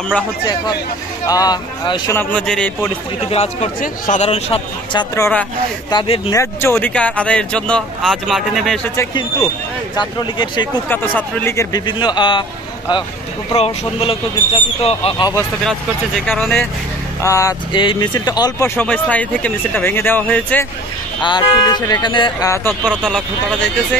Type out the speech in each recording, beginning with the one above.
আমরা হচ্ছে এখন সুনামগঞ্জের এই পরিস্থিতি বিরাজ করছে। সাধারণ ছাত্ররা তাদের ন্যায্য অধিকার আদায়ের জন্য আজ মাঠে নেমে এসেছে, কিন্তু ছাত্রলীগের সেই কুখ্যাত ছাত্রলীগের বিভিন্ন প্রহসনমূলক নির্যাতিত অবস্থা বিরাজ করছে, যে কারণে এই মিছিলটা অল্প সময় স্থায়ী থেকে মিছিলটা ভেঙে দেওয়া হয়েছে। আর পুলিশের এখানে তৎপরতা লক্ষ্য করা যাইতেছে।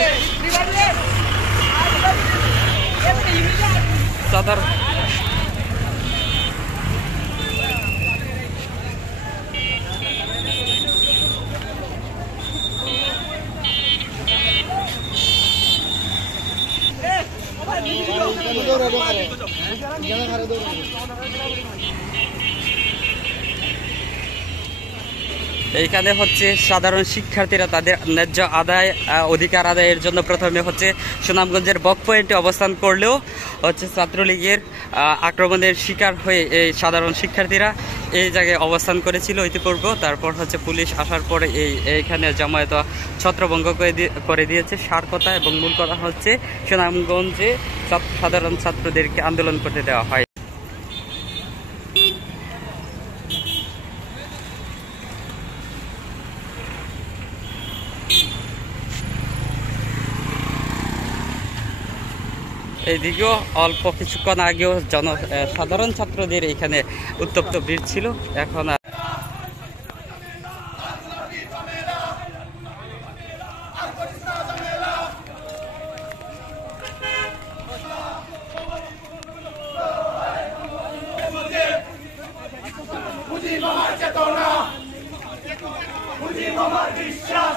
এইখানে হচ্ছে সাধারণ শিক্ষার্থীরা তাদের ন্যায্য অধিকার আদায়ের জন্য প্রথমে হচ্ছে সুনামগঞ্জের বক পয়েন্টে অবস্থান করলেও হচ্ছে ছাত্রলীগের আক্রমণের শিকার হয়ে এই সাধারণ শিক্ষার্থীরা এই জায়গায় অবস্থান করেছিল ইতিপূর্বে। তারপর হচ্ছে পুলিশ আসার পরে এইখানে জামায়াত ছত্রভঙ্গ করে দিয়েছে। সার কথা এবং মূল কথা হচ্ছে সুনামগঞ্জে সাধারণ ছাত্রদেরকে আন্দোলন করতে দেওয়া হয়। এইদিকেও অল্প কিছুক্ষণ আগেও সাধারণ ছাত্রদের এখানে উত্তপ্ত ভিড় ছিল। এখন বিশ্বাস